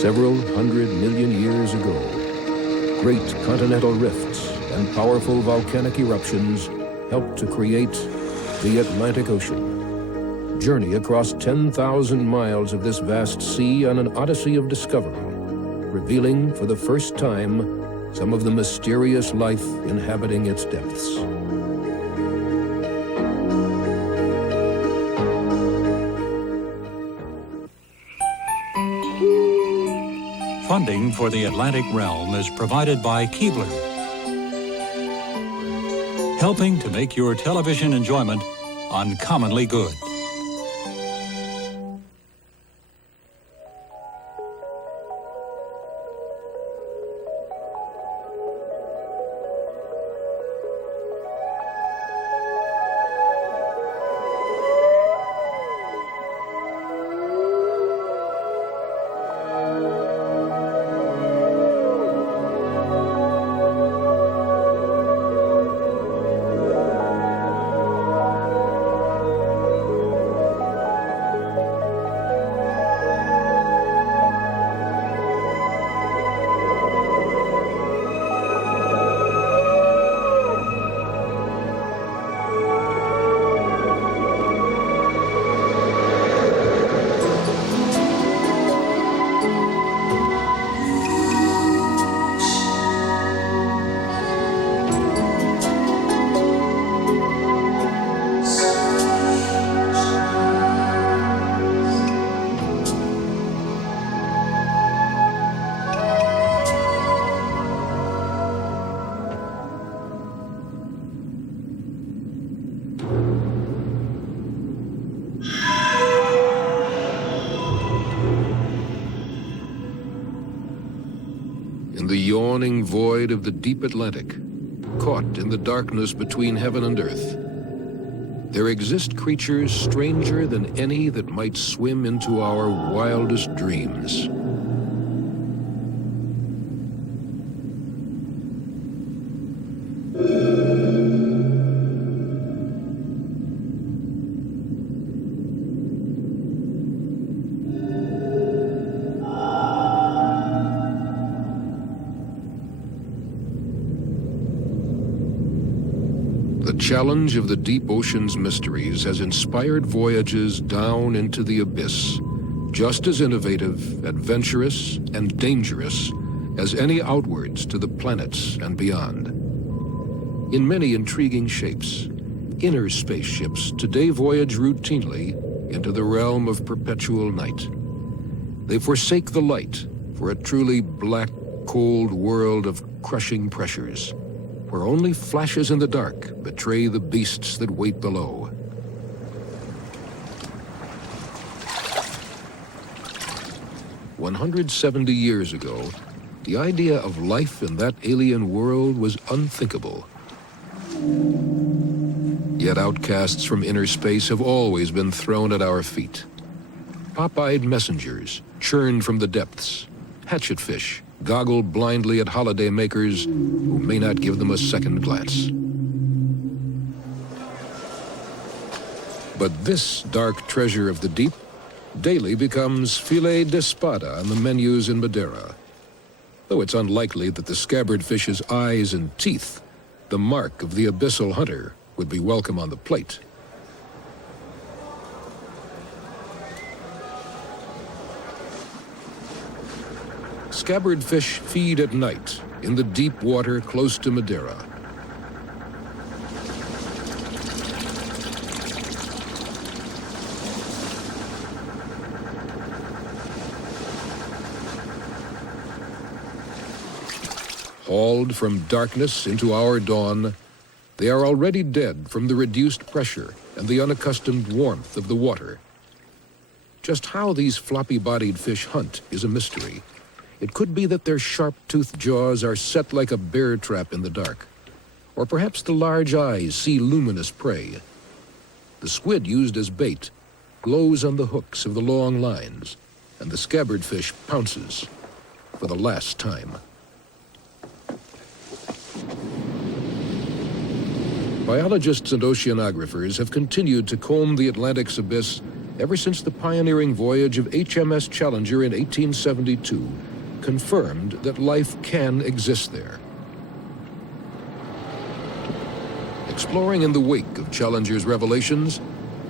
Several 100 million years ago, great continental rifts and powerful volcanic eruptions helped to create the Atlantic Ocean. Journey across 10,000 miles of this vast sea on an odyssey of discovery, revealing for the first time some of the mysterious life inhabiting its depths. Funding for the Atlantic Realm is provided by Keebler, helping to make your television enjoyment uncommonly good. In the yawning void of the deep Atlantic, caught in the darkness between heaven and earth, there exist creatures stranger than any that might swim into our wildest dreams. The challenge of the deep ocean's mysteries has inspired voyages down into the abyss, just as innovative, adventurous, and dangerous as any outwards to the planets and beyond. In many intriguing shapes, inner spaceships today voyage routinely into the realm of perpetual night. They forsake the light for a truly black, cold world of crushing pressures, where only flashes in the dark betray the beasts that wait below. "170 years ago, the idea of life in that alien world was unthinkable. Yet outcasts from inner space have always been thrown at our feet. Pop-eyed messengers churned from the depths, hatchet fish goggle blindly at holiday makers who may not give them a second glance. But this dark treasure of the deep daily becomes filet d'espada on the menus in Madeira, though it's unlikely that the scabbard fish's eyes and teeth, the mark of the abyssal hunter, would be welcome on the plate. Scabbard fish feed at night in the deep water close to Madeira. Hauled from darkness into our dawn, they are already dead from the reduced pressure and the unaccustomed warmth of the water. Just how these floppy-bodied fish hunt is a mystery. It could be that their sharp-toothed jaws are set like a bear trap in the dark. Or perhaps the large eyes see luminous prey. The squid used as bait glows on the hooks of the long lines, and the scabbard fish pounces for the last time. Biologists and oceanographers have continued to comb the Atlantic's abyss ever since the pioneering voyage of HMS Challenger in 1872, confirmed that life can exist there. Exploring in the wake of Challenger's revelations,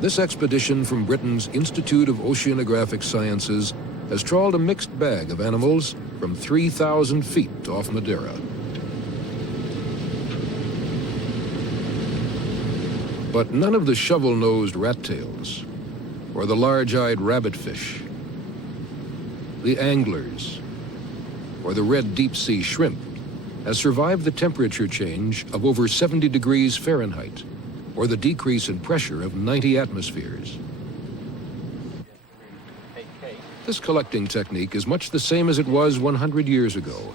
this expedition from Britain's Institute of Oceanographic Sciences has trawled a mixed bag of animals from 3,000 feet off Madeira. But none of the shovel-nosed rat-tails, or the large-eyed rabbitfish, the anglers, or the red deep-sea shrimp has survived the temperature change of over 70 degrees Fahrenheit, or the decrease in pressure of 90 atmospheres. This collecting technique is much the same as it was 100 years ago,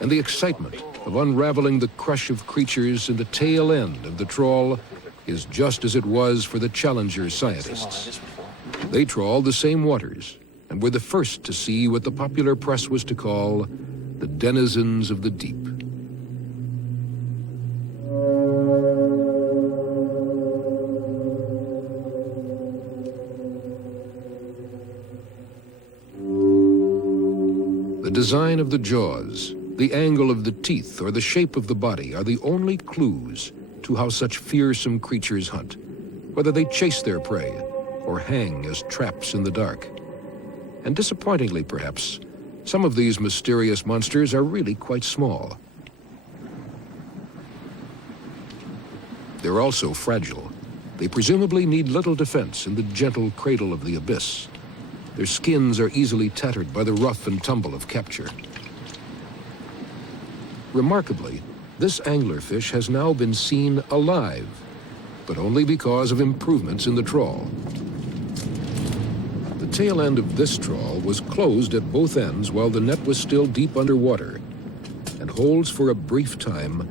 and the excitement of unraveling the crush of creatures in the tail end of the trawl is just as it was for the Challenger scientists. They trawled the same waters and were the first to see what the popular press was to call the denizens of the deep. The design of the jaws, the angle of the teeth, or the shape of the body are the only clues to how such fearsome creatures hunt, whether they chase their prey or hang as traps in the dark. And disappointingly, perhaps, some of these mysterious monsters are really quite small. They're also fragile. They presumably need little defense in the gentle cradle of the abyss. Their skins are easily tattered by the rough and tumble of capture. Remarkably, this anglerfish has now been seen alive, but only because of improvements in the trawl. The tail end of this trawl was closed at both ends while the net was still deep underwater, and holds for a brief time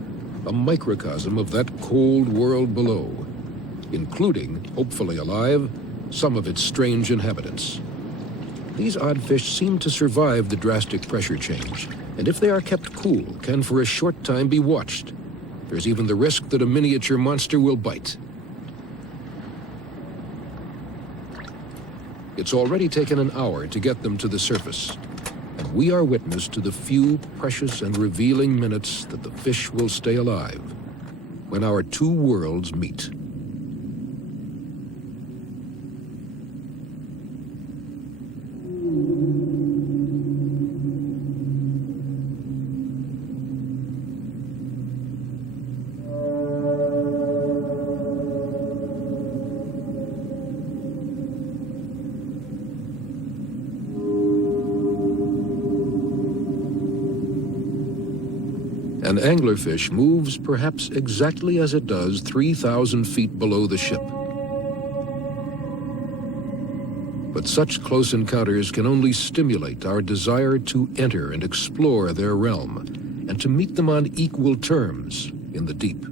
a microcosm of that cold world below, including, hopefully alive, some of its strange inhabitants. These odd fish seem to survive the drastic pressure change, and if they are kept cool, can for a short time be watched. There's even the risk that a miniature monster will bite. It's already taken an hour to get them to the surface, and we are witness to the few precious and revealing minutes that the fish will stay alive, when our two worlds meet. An anglerfish moves perhaps exactly as it does 3,000 feet below the ship. But such close encounters can only stimulate our desire to enter and explore their realm, and to meet them on equal terms in the deep.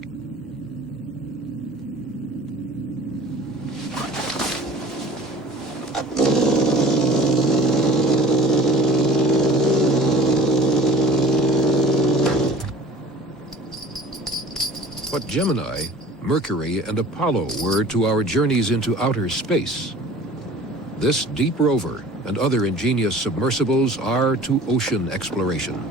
What Gemini, Mercury, and Apollo were to our journeys into outer space, this deep rover and other ingenious submersibles are to ocean exploration.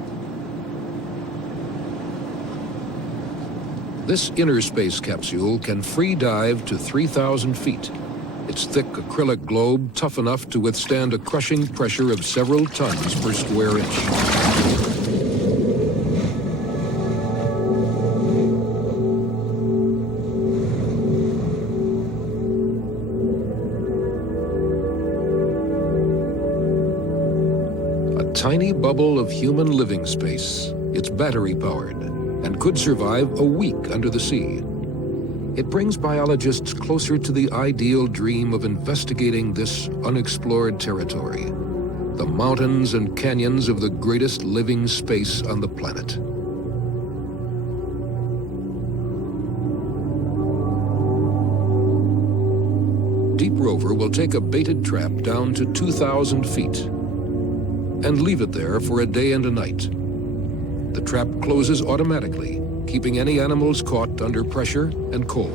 This inner space capsule can free dive to 3,000 feet. Its thick acrylic globe tough enough to withstand a crushing pressure of several tons per square inch. Tiny bubble of human living space. It's battery-powered and could survive a week under the sea. It brings biologists closer to the ideal dream of investigating this unexplored territory, the mountains and canyons of the greatest living space on the planet. Deep Rover will take a baited trap down to 2,000 feet and leave it there for a day and a night. The trap closes automatically, keeping any animals caught under pressure and cold.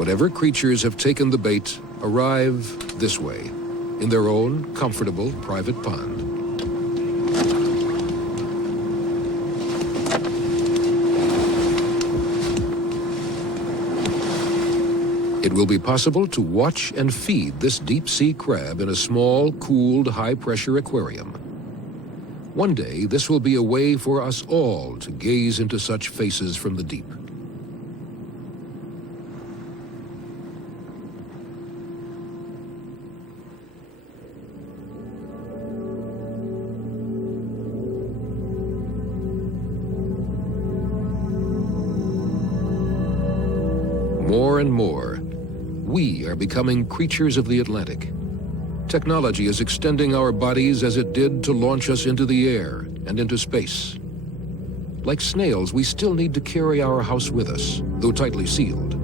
Whatever creatures have taken the bait arrive this way, in their own comfortable private pond. It will be possible to watch and feed this deep-sea crab in a small, cooled, high-pressure aquarium. One day, this will be a way for us all to gaze into such faces from the deep. More and more, we are becoming creatures of the Atlantic. Technology is extending our bodies as it did to launch us into the air and into space. Like snails, we still need to carry our house with us, though tightly sealed.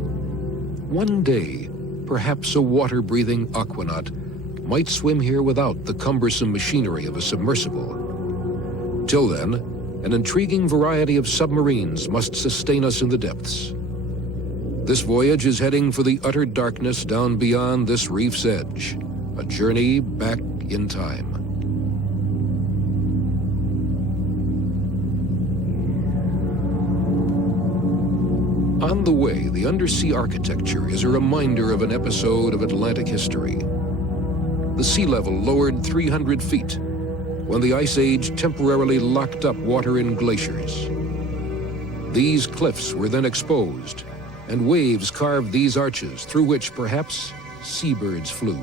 One day, perhaps a water-breathing aquanaut might swim here without the cumbersome machinery of a submersible. Till then, an intriguing variety of submarines must sustain us in the depths. This voyage is heading for the utter darkness down beyond this reef's edge, a journey back in time. On the way, the undersea architecture is a reminder of an episode of Atlantic history. The sea level lowered 300 feet when the Ice Age temporarily locked up water in glaciers. These cliffs were then exposed, and waves carved these arches through which, perhaps, seabirds flew.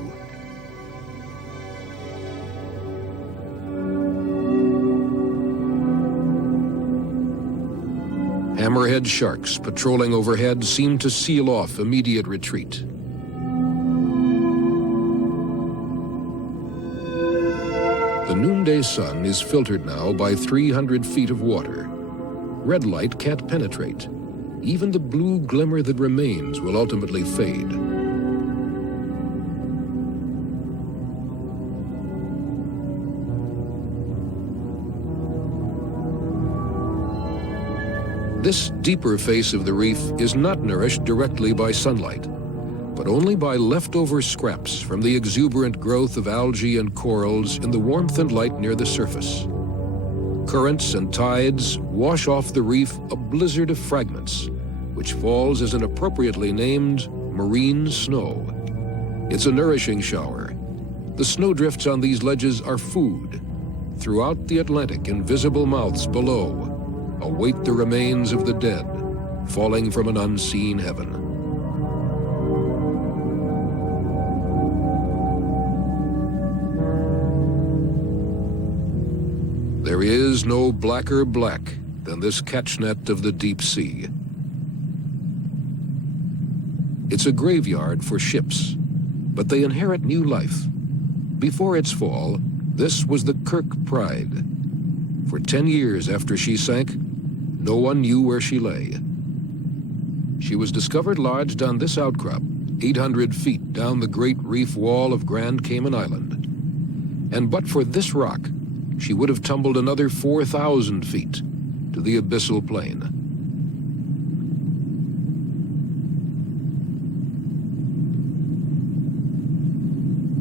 Hammerhead sharks patrolling overhead seem to seal off immediate retreat. The noonday sun is filtered now by 300 feet of water. Red light can't penetrate. Even the blue glimmer that remains will ultimately fade. This deeper face of the reef is not nourished directly by sunlight, but only by leftover scraps from the exuberant growth of algae and corals in the warmth and light near the surface. Currents and tides wash off the reef a blizzard of fragments, which falls as an appropriately named marine snow. It's a nourishing shower. The snowdrifts on these ledges are food. Throughout the Atlantic, invisible mouths below await the remains of the dead, falling from an unseen heaven. There is no blacker black than this catchnet of the deep sea. It's a graveyard for ships, but they inherit new life. Before its fall, this was the Kirk Pride. For 10 years after she sank, no one knew where she lay. She was discovered lodged on this outcrop, 800 feet down the great reef wall of Grand Cayman Island. And but for this rock, she would have tumbled another 4,000 feet to the abyssal plain.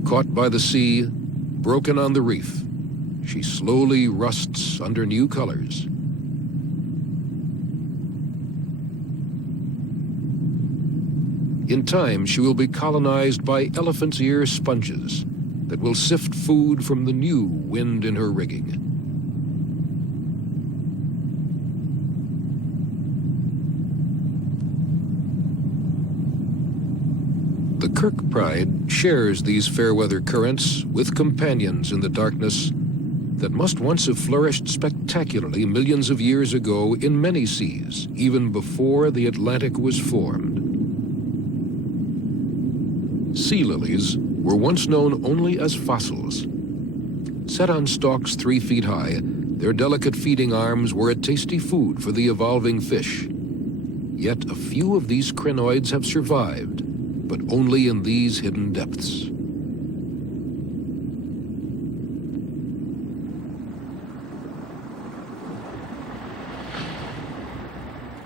Caught by the sea, broken on the reef, she slowly rusts under new colors. In time, she will be colonized by elephant's ear sponges that will sift food from the new wind in her rigging. The Kirk Pride shares these fair-weather currents with companions in the darkness that must once have flourished spectacularly millions of years ago in many seas, even before the Atlantic was formed. Sea lilies were once known only as fossils. Set on stalks 3 feet high, their delicate feeding arms were a tasty food for the evolving fish. Yet a few of these crinoids have survived, but only in these hidden depths.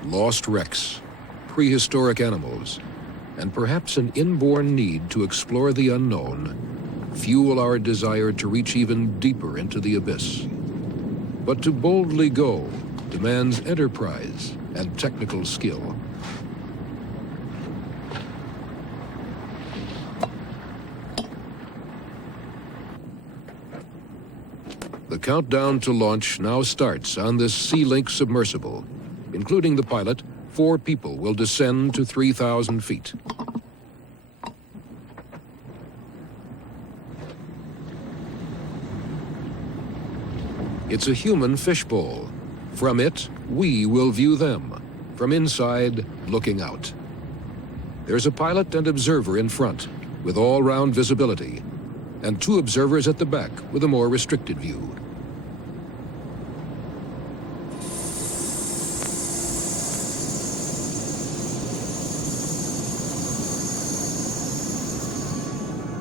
Lost wrecks, prehistoric animals, and perhaps an inborn need to explore the unknown, fuel our desire to reach even deeper into the abyss. But to boldly go demands enterprise and technical skill. The countdown to launch now starts on this Sea-Link submersible. Including the pilot, 4 people will descend to 3,000 feet. It's a human fishbowl. From it, we will view them, from inside, looking out. There's a pilot and observer in front, with all-round visibility, and 2 observers at the back with a more restricted view.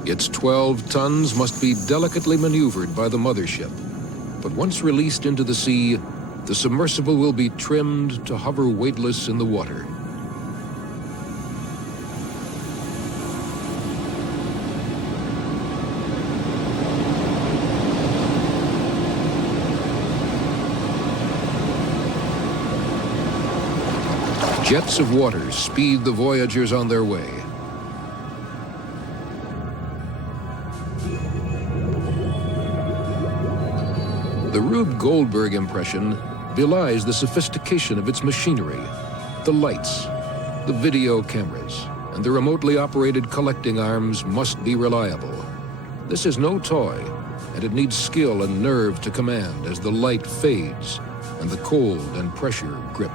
Its 12 tons must be delicately maneuvered by the mothership. But once released into the sea, the submersible will be trimmed to hover weightless in the water. Jets of water speed the voyagers on their way. The Rube Goldberg impression belies the sophistication of its machinery, the lights, the video cameras, and the remotely operated collecting arms must be reliable. This is no toy, and it needs skill and nerve to command as the light fades and the cold and pressure grip.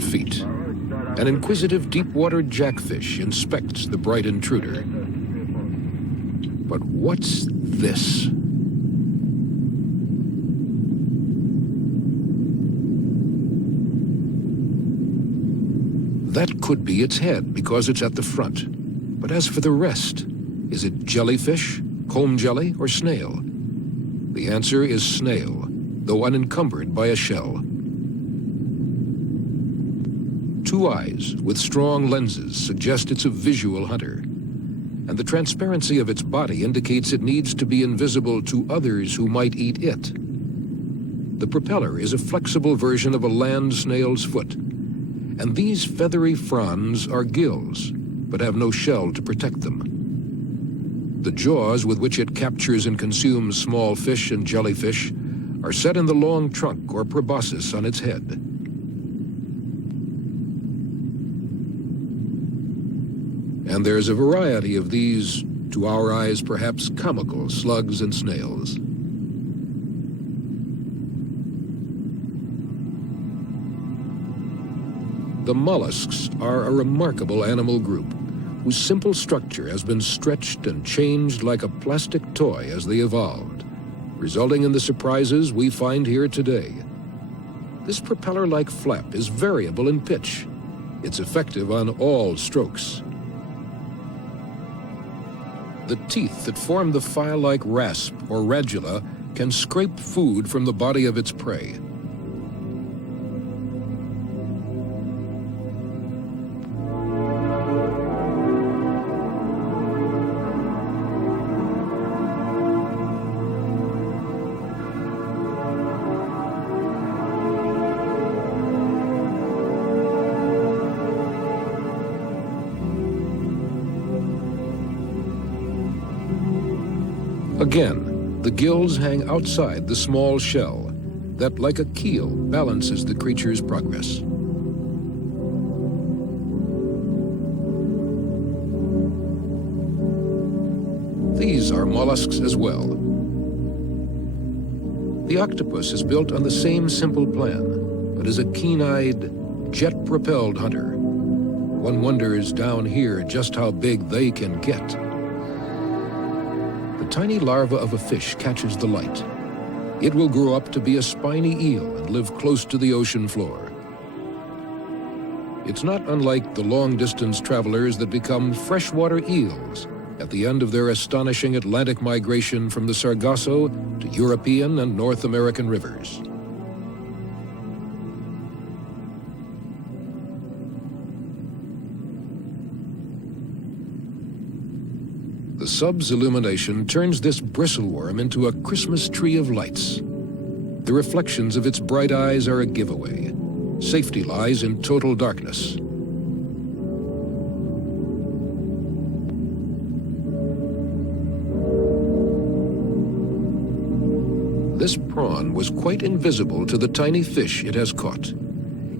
Feet. An inquisitive deep-water jackfish inspects the bright intruder. But what's this? That could be its head because it's at the front. But as for the rest, is it jellyfish, comb jelly, or snail? The answer is snail, though unencumbered by a shell. 2 eyes with strong lenses suggest it's a visual hunter, and the transparency of its body indicates it needs to be invisible to others who might eat it. The propeller is a flexible version of a land snail's foot, and these feathery fronds are gills, but have no shell to protect them. The jaws with which it captures and consumes small fish and jellyfish are set in the long trunk or proboscis on its head. And there's a variety of these, to our eyes perhaps comical, slugs and snails. The mollusks are a remarkable animal group whose simple structure has been stretched and changed like a plastic toy as they evolved, resulting in the surprises we find here today. This propeller-like flap is variable in pitch. It's effective on all strokes. The teeth that form the file-like rasp or radula can scrape food from the body of its prey. Again, the gills hang outside the small shell that, like a keel, balances the creature's progress. These are mollusks as well. The octopus is built on the same simple plan, but is a keen-eyed, jet-propelled hunter. One wonders down here just how big they can get. The tiny larva of a fish catches the light. It will grow up to be a spiny eel and live close to the ocean floor. It's not unlike the long-distance travelers that become freshwater eels at the end of their astonishing Atlantic migration from the Sargasso to European and North American rivers. The sub's illumination turns this bristleworm into a Christmas tree of lights. The reflections of its bright eyes are a giveaway. Safety lies in total darkness. This prawn was quite invisible to the tiny fish it has caught.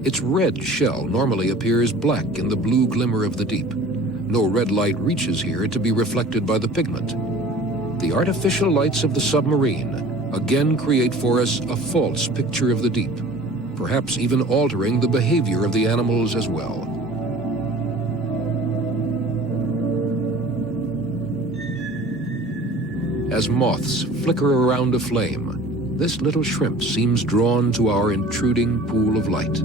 Its red shell normally appears black in the blue glimmer of the deep. No red light reaches here to be reflected by the pigment. The artificial lights of the submarine again create for us a false picture of the deep, perhaps even altering the behavior of the animals as well. As moths flicker around a flame, this little shrimp seems drawn to our intruding pool of light.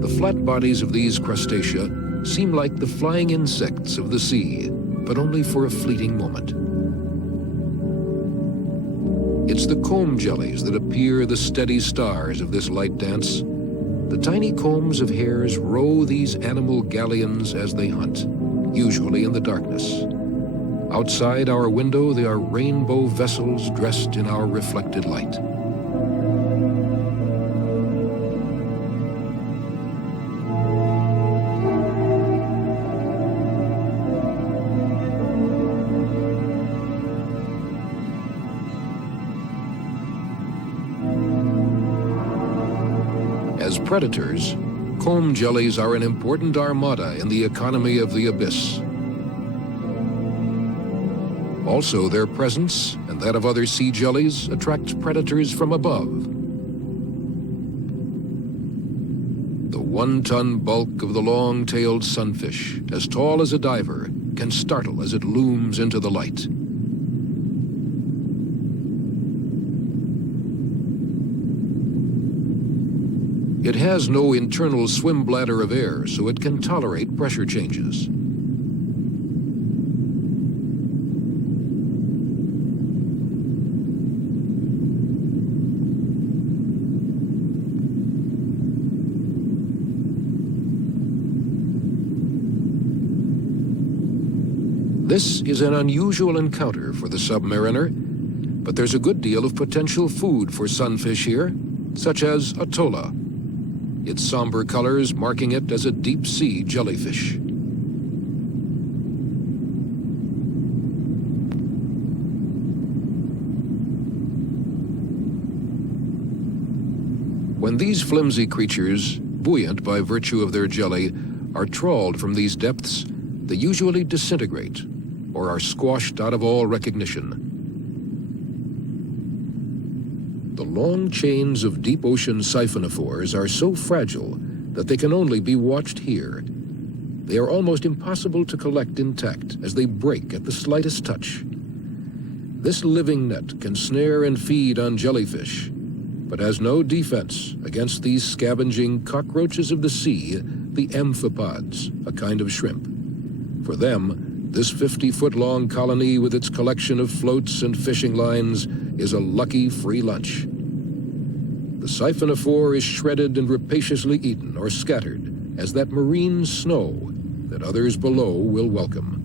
The flat bodies of these crustacea seem like the flying insects of the sea, but only for a fleeting moment. It's the comb jellies that appear the steady stars of this light dance. The tiny combs of hairs row these animal galleons as they hunt, usually in the darkness. Outside our window, they are rainbow vessels dressed in our reflected light. As predators, comb jellies are an important armada in the economy of the abyss. Also, their presence, and that of other sea jellies, attracts predators from above. The 1-ton bulk of the long-tailed sunfish, as tall as a diver, can startle as it looms into the light. It has no internal swim bladder of air, so it can tolerate pressure changes. This is an unusual encounter for the submariner, but there's a good deal of potential food for sunfish here, such as atolla, its somber colors marking it as a deep-sea jellyfish. When these flimsy creatures, buoyant by virtue of their jelly, are trawled from these depths, they usually disintegrate or are squashed out of all recognition. The long chains of deep ocean siphonophores are so fragile that they can only be watched here. They are almost impossible to collect intact as they break at the slightest touch. This living net can snare and feed on jellyfish, but has no defense against these scavenging cockroaches of the sea, the amphipods, a kind of shrimp. For them, this 50-foot-long colony with its collection of floats and fishing lines is a lucky free lunch. The siphonophore is shredded and rapaciously eaten or scattered as that marine snow that others below will welcome.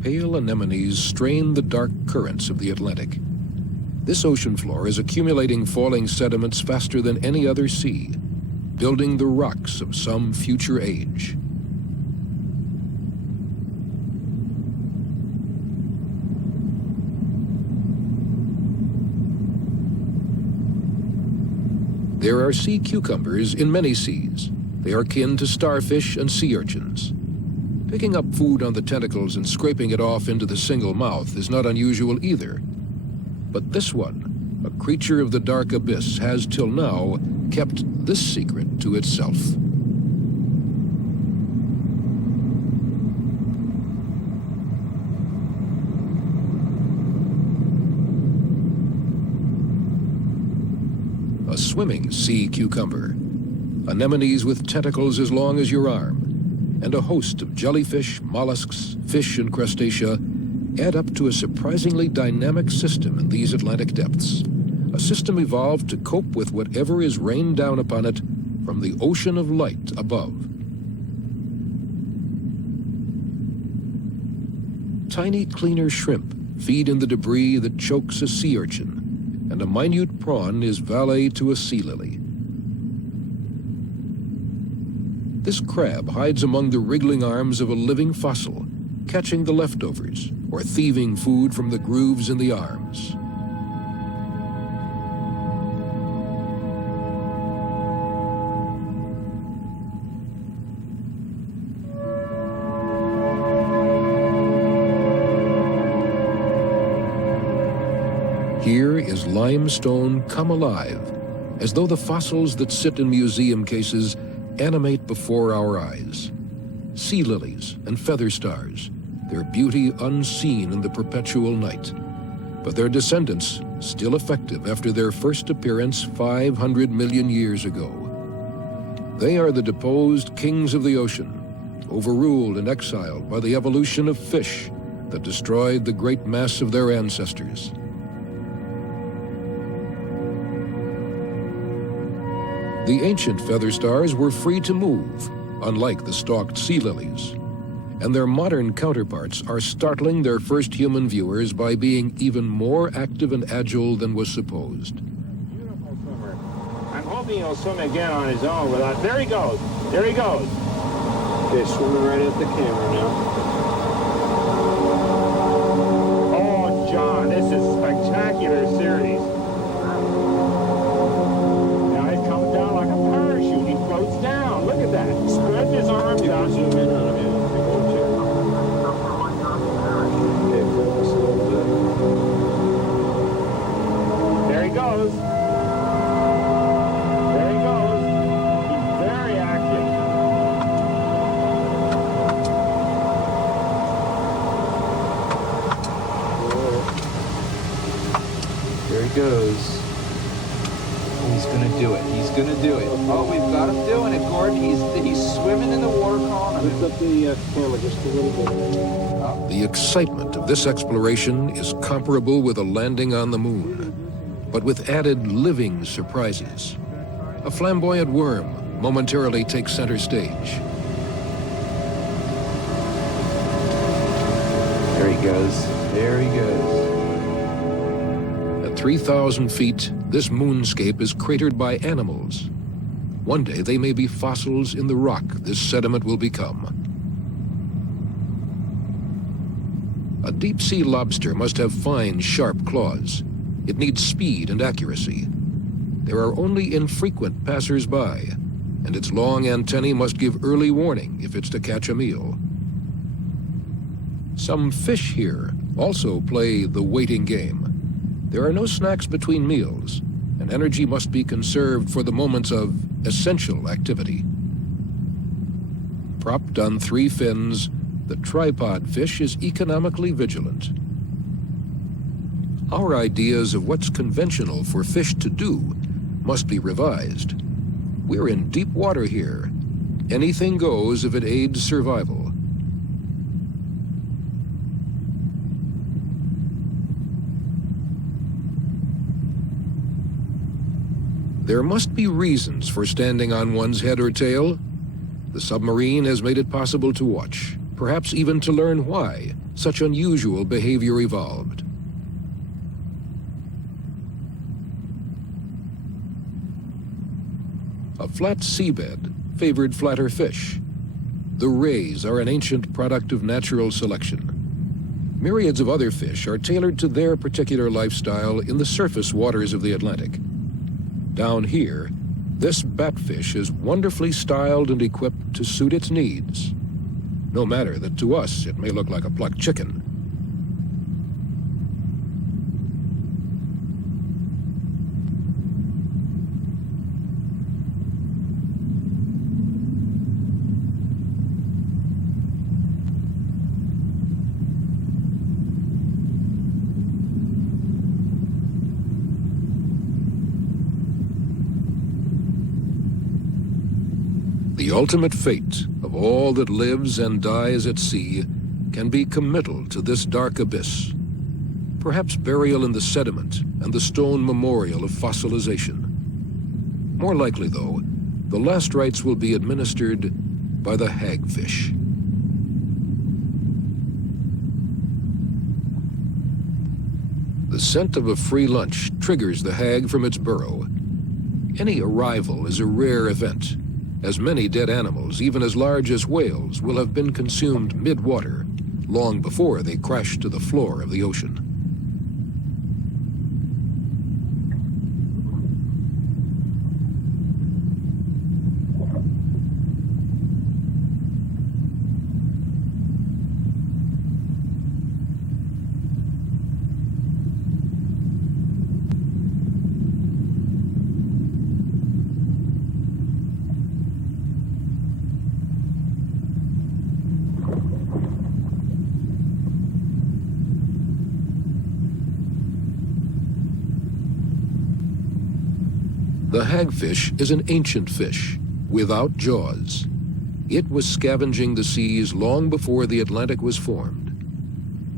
Pale anemones strain the dark currents of the Atlantic. This ocean floor is accumulating falling sediments faster than any other sea, building the rocks of some future age. There are sea cucumbers in many seas. They are kin to starfish and sea urchins. Picking up food on the tentacles and scraping it off into the single mouth is not unusual either. But this one, a creature of the dark abyss, has till now kept this secret to itself. A swimming sea cucumber, anemones with tentacles as long as your arm, and a host of jellyfish, mollusks, fish, and crustacea add up to a surprisingly dynamic system in these Atlantic depths. A system evolved to cope with whatever is rained down upon it from the ocean of light above. Tiny cleaner shrimp feed in the debris that chokes a sea urchin, and a minute prawn is valet to a sea lily. This crab hides among the wriggling arms of a living fossil, catching the leftovers or thieving food from the grooves in the arms. Here is limestone come alive, as though the fossils that sit in museum cases animate before our eyes. Sea lilies and feather stars, their beauty unseen in the perpetual night, but their descendants still effective after their first appearance 500 million years ago. They are the deposed kings of the ocean, overruled and exiled by the evolution of fish that destroyed the great mass of their ancestors. The ancient feather stars were free to move, unlike the stalked sea lilies, and their modern counterparts are startling their first human viewers by being even more active and agile than was supposed. Beautiful swimmer. I'm hoping he'll swim again on his own without... There he goes! There he goes! Okay, swimming right at the camera now. Oh, John, this is a spectacular series. Down. Look at that. Spread his arms out. Zoom in on him. Okay, focus a little bit. There he goes. There he goes. He's very active. There he goes. He's gonna do it. He's gonna do it. Oh, we've got him doing it, Gordon. He's swimming in the water column. Lift up the camera just a little bit. The excitement of this exploration is comparable with a landing on the moon, but with added living surprises. A flamboyant worm momentarily takes center stage. There he goes. There he goes. At 3,000 feet, this moonscape is cratered by animals. One day they may be fossils in the rock this sediment will become. A deep-sea lobster must have fine, sharp claws. It needs speed and accuracy. There are only infrequent passers-by, and its long antennae must give early warning if it's to catch a meal. Some fish here also play the waiting game. There are no snacks between meals, and energy must be conserved for the moments of essential activity. Propped on 3 fins, the tripod fish is economically vigilant. Our ideas of what's conventional for fish to do must be revised. We're in deep water here. Anything goes if it aids survival. There must be reasons for standing on one's head or tail. The submarine has made it possible to watch, perhaps even to learn why such unusual behavior evolved. A flat seabed favored flatter fish. The rays are an ancient product of natural selection. Myriads of other fish are tailored to their particular lifestyle in the surface waters of the Atlantic. Down here, this batfish is wonderfully styled and equipped to suit its needs. no matter that to us it may look like a plucked chicken. The ultimate fate of all that lives and dies at sea can be committal to this dark abyss. Perhaps burial in the sediment and the stone memorial of fossilization. More likely, though, the last rites will be administered by the hagfish. The scent of a free lunch triggers the hag from its burrow. Any arrival is a rare event, as many dead animals, even as large as whales, will have been consumed mid-water, long before they crash to the floor of the ocean. The hagfish is an ancient fish, without jaws. It was scavenging the seas long before the Atlantic was formed.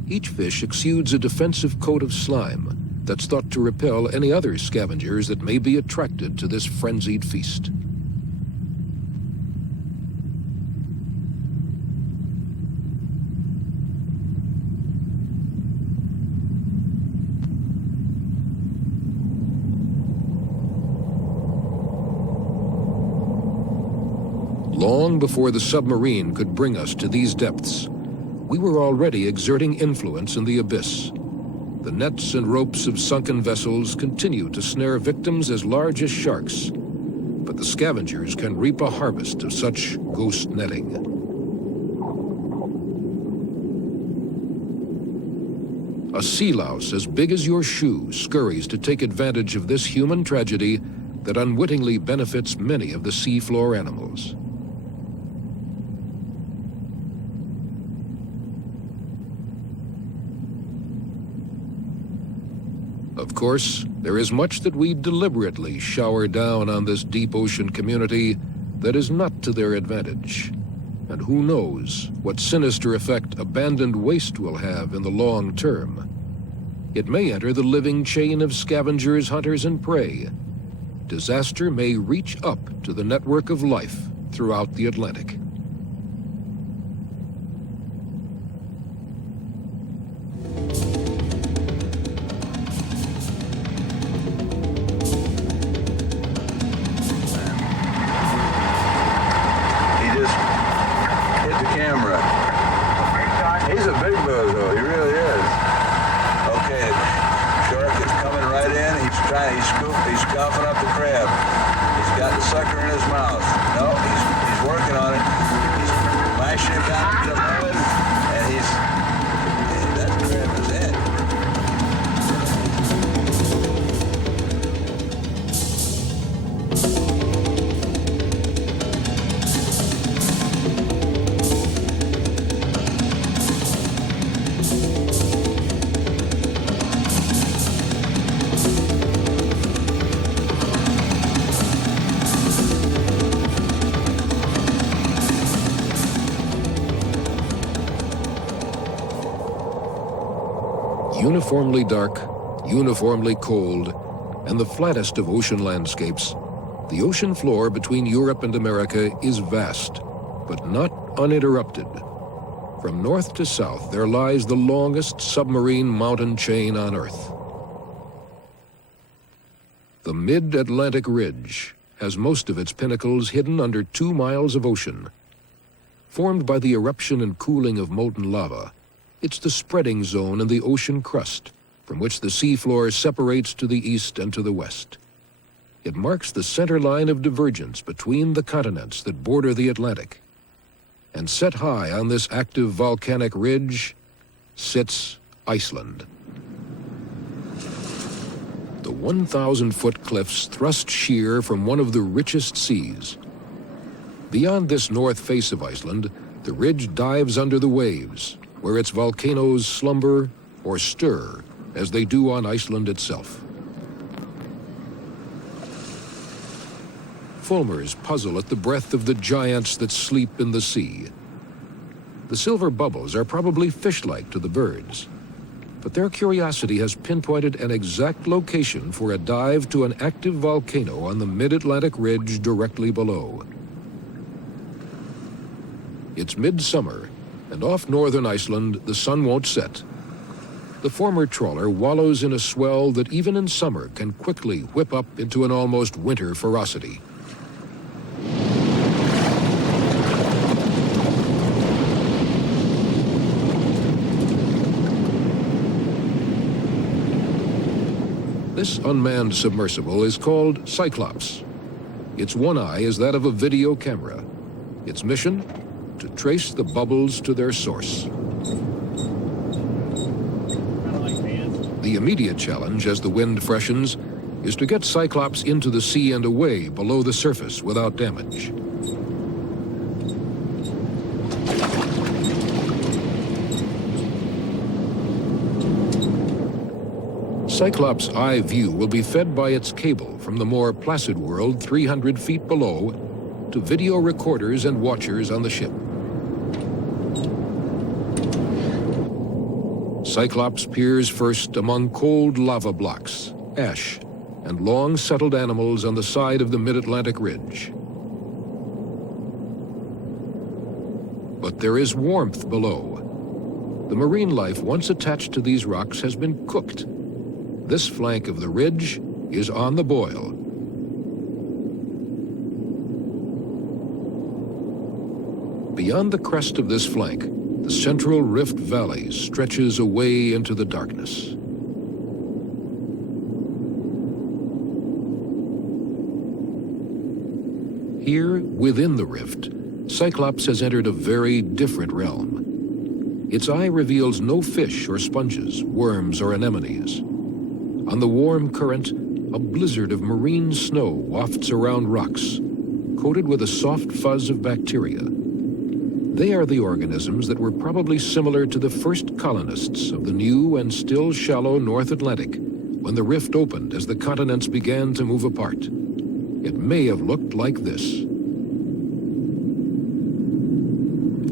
Each fish exudes a defensive coat of slime that's thought to repel any other scavengers that may be attracted to this frenzied feast. Long before the submarine could bring us to these depths, we were already exerting influence in the abyss. The nets and ropes of sunken vessels continue to snare victims as large as sharks, but the scavengers can reap a harvest of such ghost netting. A sea louse as big as your shoe scurries to take advantage of this human tragedy that unwittingly benefits many of the seafloor animals. Of course, there is much that we deliberately shower down on this deep ocean community that is not to their advantage. And who knows what sinister effect abandoned waste will have in the long term. It may enter the living chain of scavengers, hunters, and prey. Disaster may reach up to the network of life throughout the Atlantic. He's coughing up the crab. He's got the sucker in his mouth. No, he's working on it. He's lashing him down to the mud, and that crab is dead. Uniformly dark, uniformly cold, and the flattest of ocean landscapes, the ocean floor between Europe and America is vast, but not uninterrupted. From north to south, there lies the longest submarine mountain chain on Earth. The mid-Atlantic Ridge has most of its pinnacles hidden under 2 miles of ocean. Formed by the eruption and cooling of molten lava, it's the spreading zone in the ocean crust, from which the seafloor separates to the east and to the west. It marks the center line of divergence between the continents that border the Atlantic. And set high on this active volcanic ridge sits Iceland. The 1,000-foot cliffs thrust sheer from one of the richest seas. Beyond this north face of Iceland, the ridge dives under the waves, where its volcanoes slumber or stir as they do on Iceland itself. Fulmars puzzle at the breadth of the giants that sleep in the sea. The silver bubbles are probably fish-like to the birds, but their curiosity has pinpointed an exact location for a dive to an active volcano on the mid-Atlantic ridge directly below. It's midsummer, and off northern Iceland, the sun won't set. The former trawler wallows in a swell that even in summer can quickly whip up into an almost winter ferocity. This unmanned submersible is called Cyclops. Its one eye is that of a video camera. Its mission? To trace the bubbles to their source. The immediate challenge as the wind freshens is to get Cyclops into the sea and away below the surface without damage. Cyclops' eye view will be fed by its cable from the more placid world 300 feet below to video recorders and watchers on the ship. Cyclops peers first among cold lava blocks, ash, and long settled animals on the side of the mid-Atlantic ridge. But there is warmth below. The marine life once attached to these rocks has been cooked. This flank of the ridge is on the boil. Beyond the crest of this flank, the central rift valley stretches away into the darkness. Here, within the rift, Cyclops has entered a very different realm. Its eye reveals no fish or sponges, worms or anemones. On the warm current, a blizzard of marine snow wafts around rocks, coated with a soft fuzz of bacteria. They are the organisms that were probably similar to the first colonists of the new and still shallow North Atlantic when the rift opened as the continents began to move apart. It may have looked like this.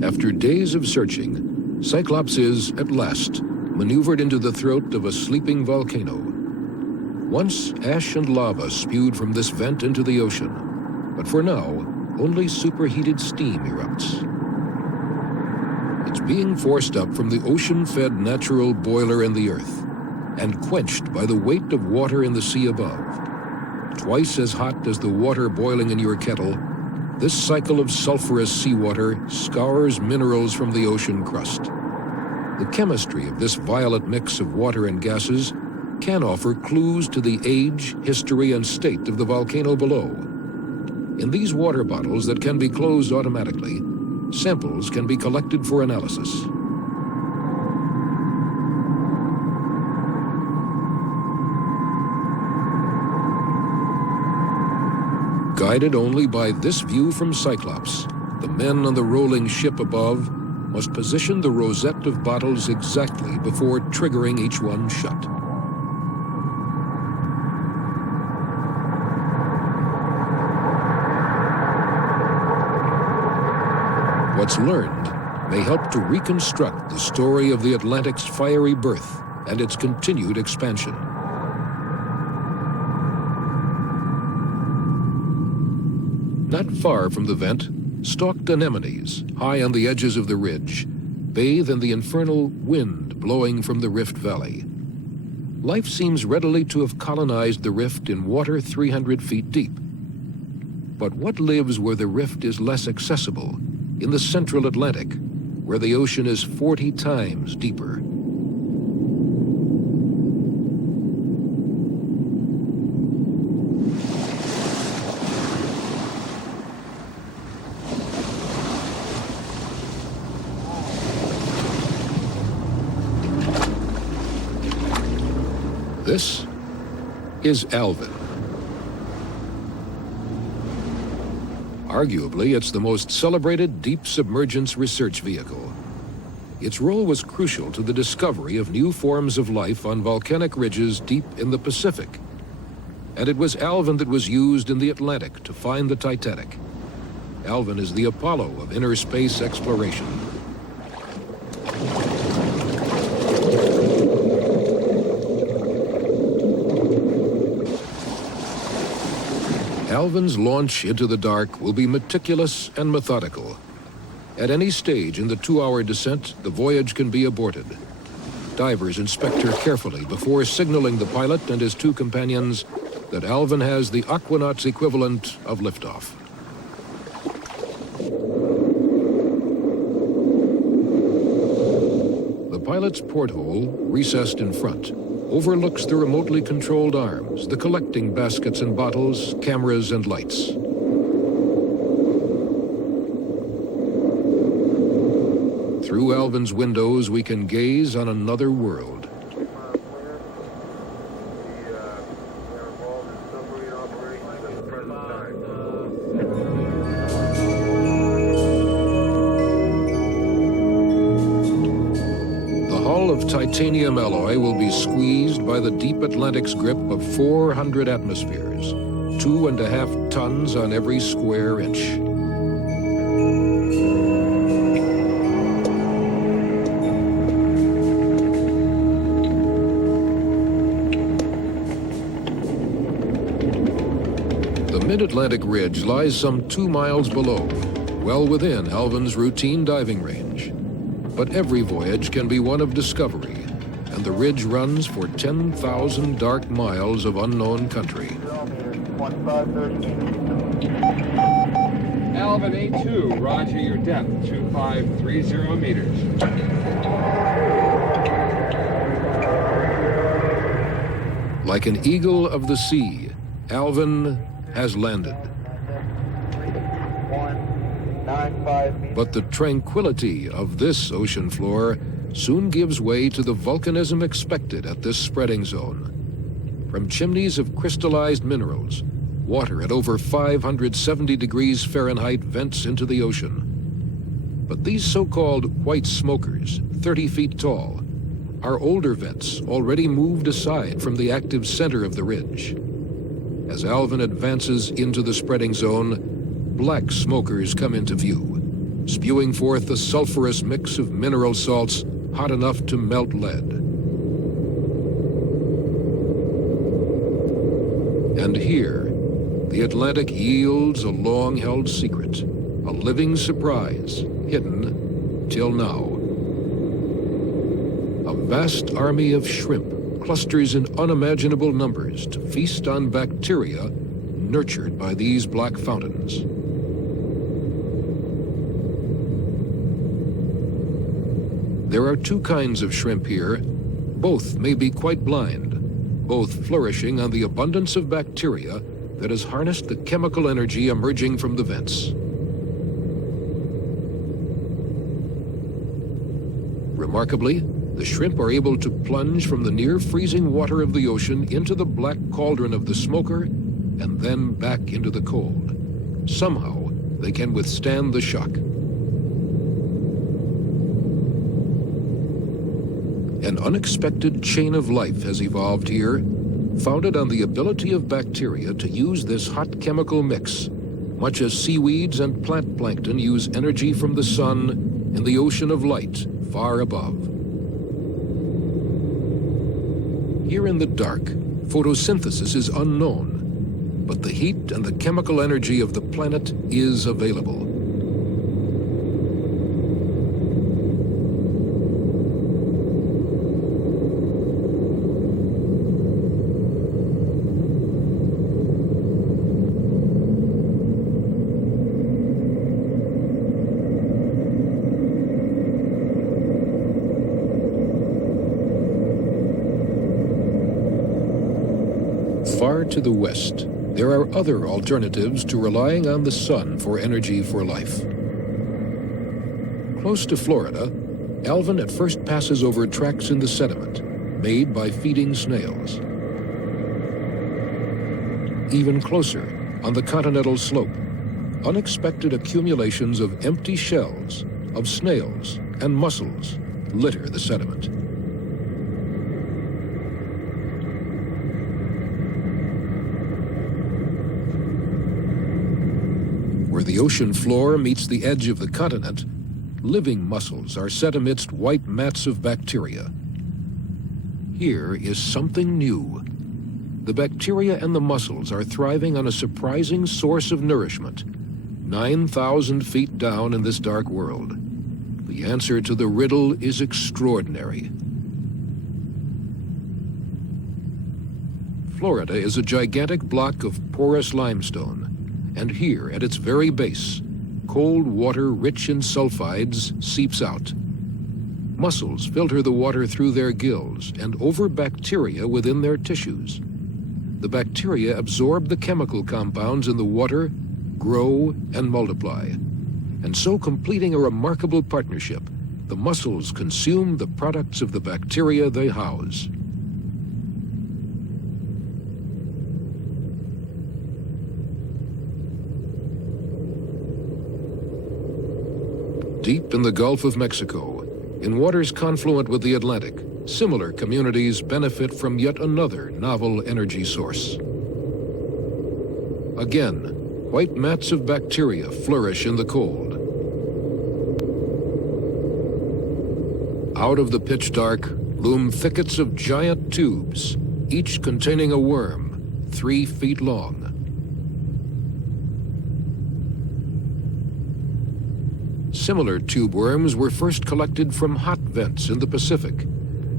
After days of searching, Cyclops is, at last, maneuvered into the throat of a sleeping volcano. Once, ash and lava spewed from this vent into the ocean, but for now, only superheated steam erupts. It's being forced up from the ocean-fed natural boiler in the earth and quenched by the weight of water in the sea above. Twice as hot as the water boiling in your kettle, this cycle of sulfurous seawater scours minerals from the ocean crust. The chemistry of this violet mix of water and gases can offer clues to the age, history, and state of the volcano below. In these water bottles that can be closed automatically, samples can be collected for analysis. Guided only by this view from Cyclops, the men on the rolling ship above must position the rosette of bottles exactly before triggering each one shut. What's learned may help to reconstruct the story of the Atlantic's fiery birth and its continued expansion. Not far from the vent, stalked anemones, high on the edges of the ridge, bathe in the infernal wind blowing from the rift valley. Life seems readily to have colonized the rift in water 300 feet deep. But what lives where the rift is less accessible, in the central Atlantic, where the ocean is 40 times deeper? This is Alvin. Arguably, it's the most celebrated deep submergence research vehicle. Its role was crucial to the discovery of new forms of life on volcanic ridges deep in the Pacific. And it was Alvin that was used in the Atlantic to find the Titanic. Alvin is the Apollo of inner space exploration. Alvin's launch into the dark will be meticulous and methodical. At any stage in the 2-hour descent, the voyage can be aborted. Divers inspect her carefully before signaling the pilot and his 2 companions that Alvin has the Aquanaut's equivalent of liftoff. The pilot's porthole, recessed in front, overlooks the remotely controlled arms, the collecting baskets and bottles, cameras and lights. Through Alvin's windows, we can gaze on another world. The hull of titanium alloy will be squeezed by the deep Atlantic's grip of 400 atmospheres, 2.5 tons on every square inch. The mid-Atlantic ridge lies some 2 miles below, well within Alvin's routine diving range. But every voyage can be one of discovery, and the ridge runs for 10,000 dark miles of unknown country. Alvin A2, roger your depth, 2530 meters. Like an eagle of the sea, Alvin has landed. But the tranquility of this ocean floor soon gives way to the volcanism expected at this spreading zone. From chimneys of crystallized minerals, water at over 570 degrees Fahrenheit vents into the ocean. But these so-called white smokers, 30 feet tall, are older vents already moved aside from the active center of the ridge. As Alvin advances into the spreading zone, black smokers come into view, spewing forth a sulfurous mix of mineral salts hot enough to melt lead. And here, the Atlantic yields a long-held secret, a living surprise, hidden till now. A vast army of shrimp clusters in unimaginable numbers to feast on bacteria nurtured by these black fountains. There are 2 kinds of shrimp here. Both may be quite blind, both flourishing on the abundance of bacteria that has harnessed the chemical energy emerging from the vents. Remarkably, the shrimp are able to plunge from the near-freezing water of the ocean into the black cauldron of the smoker and then back into the cold. Somehow, they can withstand the shock. An unexpected chain of life has evolved here, founded on the ability of bacteria to use this hot chemical mix, much as seaweeds and plant plankton use energy from the sun in the ocean of light far above. Here in the dark, photosynthesis is unknown, but the heat and the chemical energy of the planet is available. Far to the west, there are other alternatives to relying on the sun for energy for life. Close to Florida, Alvin at first passes over tracks in the sediment made by feeding snails. even closer, on the continental slope, unexpected accumulations of empty shells, of snails and mussels litter the sediment. Where the ocean floor meets the edge of the continent, living mussels are set amidst white mats of bacteria. Here is something new. The bacteria and the mussels are thriving on a surprising source of nourishment, 9,000 feet down in this dark world. The answer to the riddle is extraordinary. Florida is a gigantic block of porous limestone, and here at its very base, cold water rich in sulfides seeps out. Mussels filter the water through their gills and over bacteria within their tissues. The bacteria absorb the chemical compounds in the water, grow, and multiply. And so, completing a remarkable partnership, the mussels consume the products of the bacteria they house. Deep in the Gulf of Mexico, in waters confluent with the Atlantic, similar communities benefit from yet another novel energy source. Again, white mats of bacteria flourish in the cold. Out of the pitch dark loom thickets of giant tubes, each containing a worm 3 feet long. Similar tube worms were first collected from hot vents in the Pacific,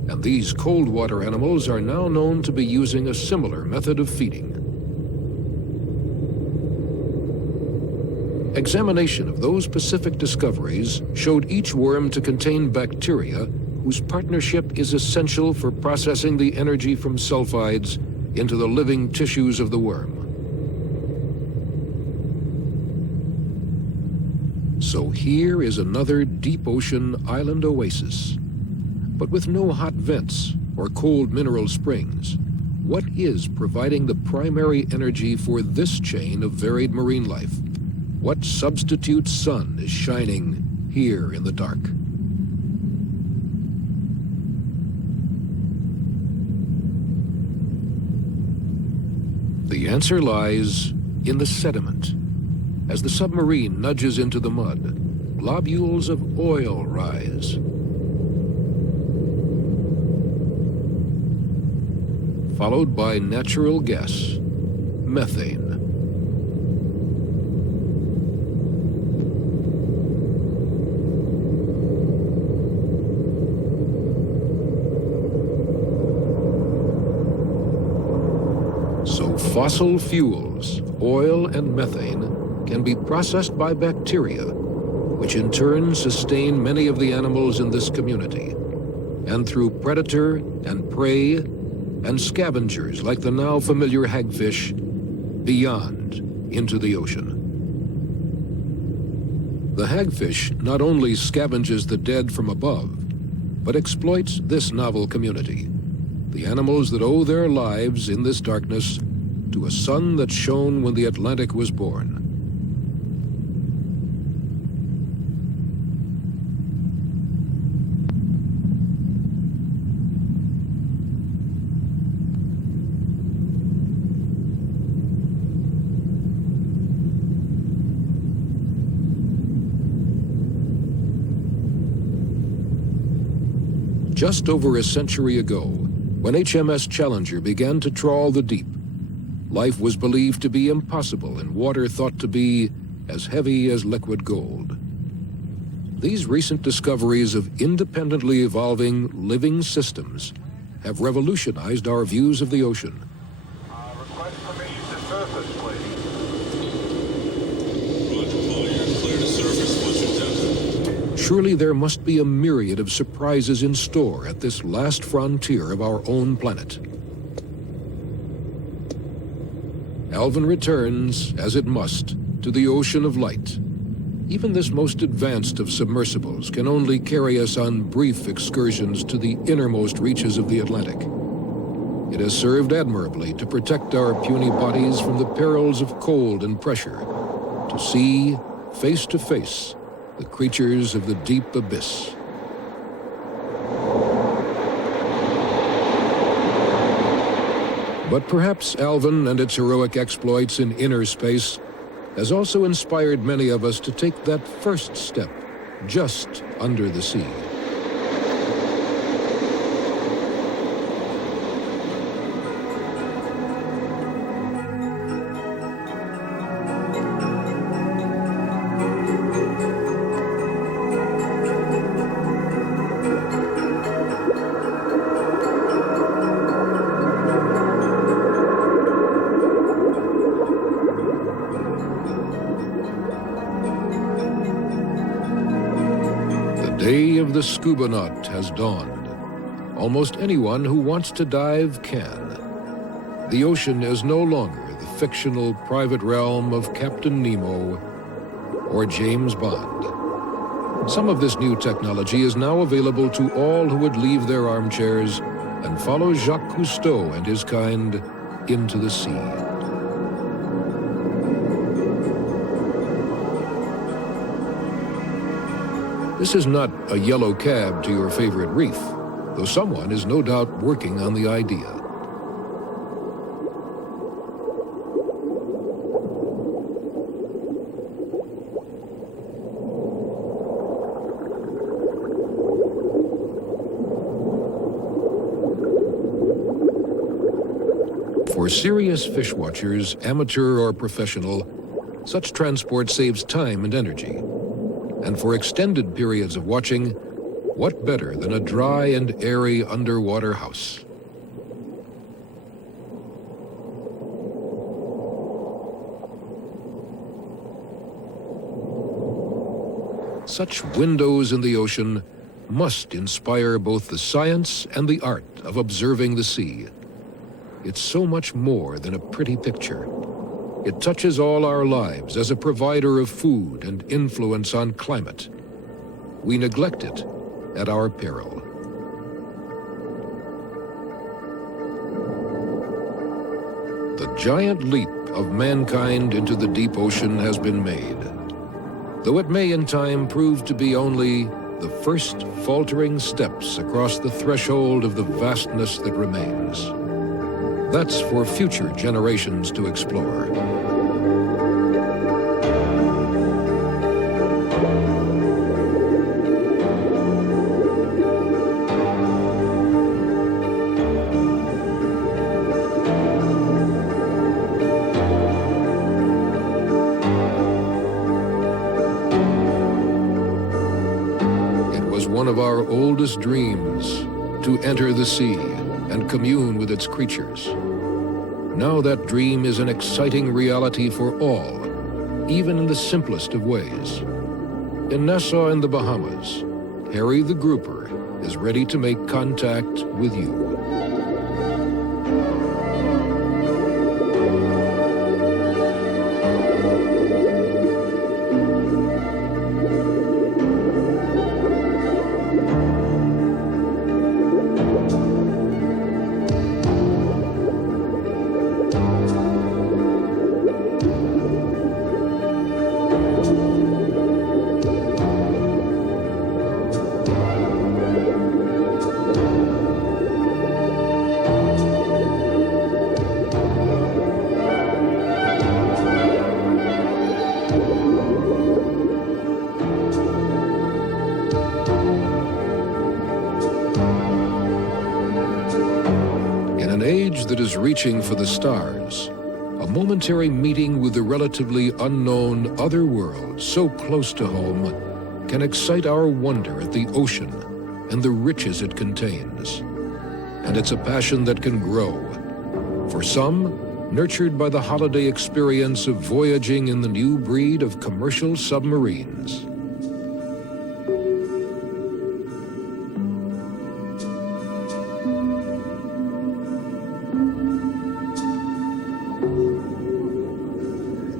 and these cold water animals are now known to be using a similar method of feeding. Examination of those Pacific discoveries showed each worm to contain bacteria whose partnership is essential for processing the energy from sulfides into the living tissues of the worm. So here is another deep ocean island oasis. But with no hot vents or cold mineral springs, what is providing the primary energy for this chain of varied marine life? What substitute sun is shining here in the dark? The answer lies in the sediment. As the submarine nudges into the mud, globules of oil rise. Followed by natural gas, methane. So fossil fuels, oil and methane, can be processed by bacteria, which in turn sustain many of the animals in this community, and through predator and prey and scavengers like the now familiar hagfish, beyond into the ocean. The hagfish not only scavenges the dead from above, but exploits this novel community, the animals that owe their lives in this darkness to a sun that shone when the Atlantic was born. Just over a century ago, when HMS Challenger began to trawl the deep, life was believed to be impossible in water thought to be as heavy as liquid gold. These recent discoveries of independently evolving living systems have revolutionized our views of the ocean. Request permission to surface, please. Roger, Paul, you're clear to surface. What's your depth? Surely there must be a myriad of surprises in store at this last frontier of our own planet. Alvin returns, as it must, to the ocean of light. Even this most advanced of submersibles can only carry us on brief excursions to the innermost reaches of the Atlantic. It has served admirably to protect our puny bodies from the perils of cold and pressure, to see, face to face, the creatures of the deep abyss. But perhaps Alvin and its heroic exploits in inner space has also inspired many of us to take that first step just under the sea. The day of the scuba naut has dawned. Almost anyone who wants to dive can. The ocean is no longer the fictional private realm of Captain Nemo or James Bond. Some of this new technology is now available to all who would leave their armchairs and follow Jacques Cousteau and his kind into the sea. This is not a yellow cab to your favorite reef, though someone is no doubt working on the idea. For serious fish watchers, amateur or professional, such transport saves time and energy. And for extended periods of watching, what better than a dry and airy underwater house? Such windows in the ocean must inspire both the science and the art of observing the sea. It's so much more than a pretty picture. It touches all our lives as a provider of food and influence on climate. We neglect it at our peril. The giant leap of mankind into the deep ocean has been made, though it may in time prove to be only the first faltering steps across the threshold of the vastness that remains. That's for future generations to explore. It was one of our oldest dreams to enter the sea and commune with its creatures. Now that dream is an exciting reality for all, even in the simplest of ways. In Nassau in the Bahamas, Harry the Grouper is ready to make contact with you. That is reaching for the stars, a momentary meeting with the relatively unknown other world so close to home can excite our wonder at the ocean and the riches it contains. And it's a passion that can grow. For some, nurtured by the holiday experience of voyaging in the new breed of commercial submarines.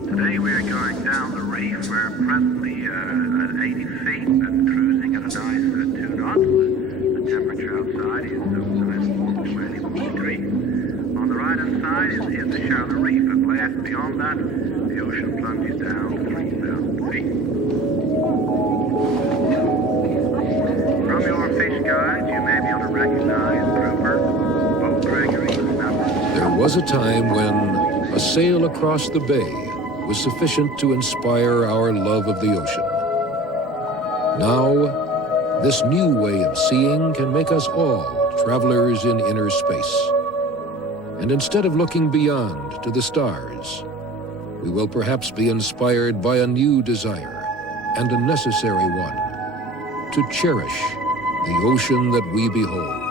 Today we are going down the reef. We're presently at 80 feet and cruising at a nice 2 knots. The temperature outside is 20 degrees. is the shallow reef at left. Beyond that, the ocean plunges down to 3,000 feet. From your fish guides, you may be able to recognize grouper, boat Gregory, snapper. There was a time when a sail across the bay was sufficient to inspire our love of the ocean. Now, this new way of seeing can make us all travelers in inner space. And instead of looking beyond to the stars, we will perhaps be inspired by a new desire, and a necessary one, to cherish the ocean that we behold.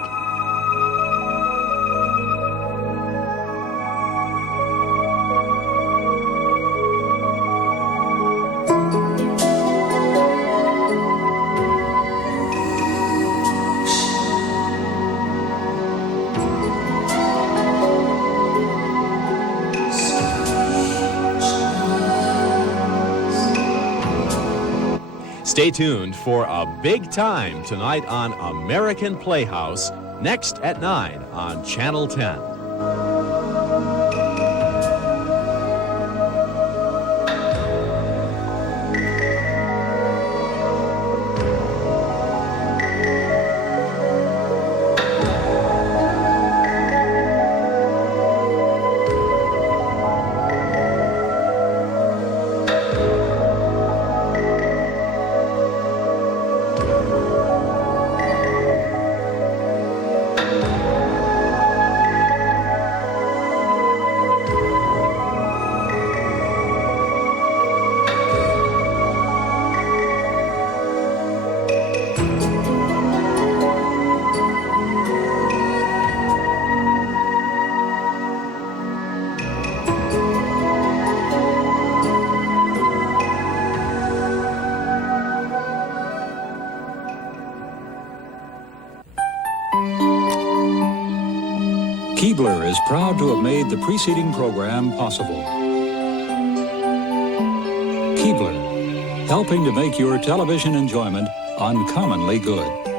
Stay tuned for a big time tonight on American Playhouse, next at 9 on Channel 10. Keebler is proud to have made the preceding program possible. Keebler, helping to make your television enjoyment uncommonly good.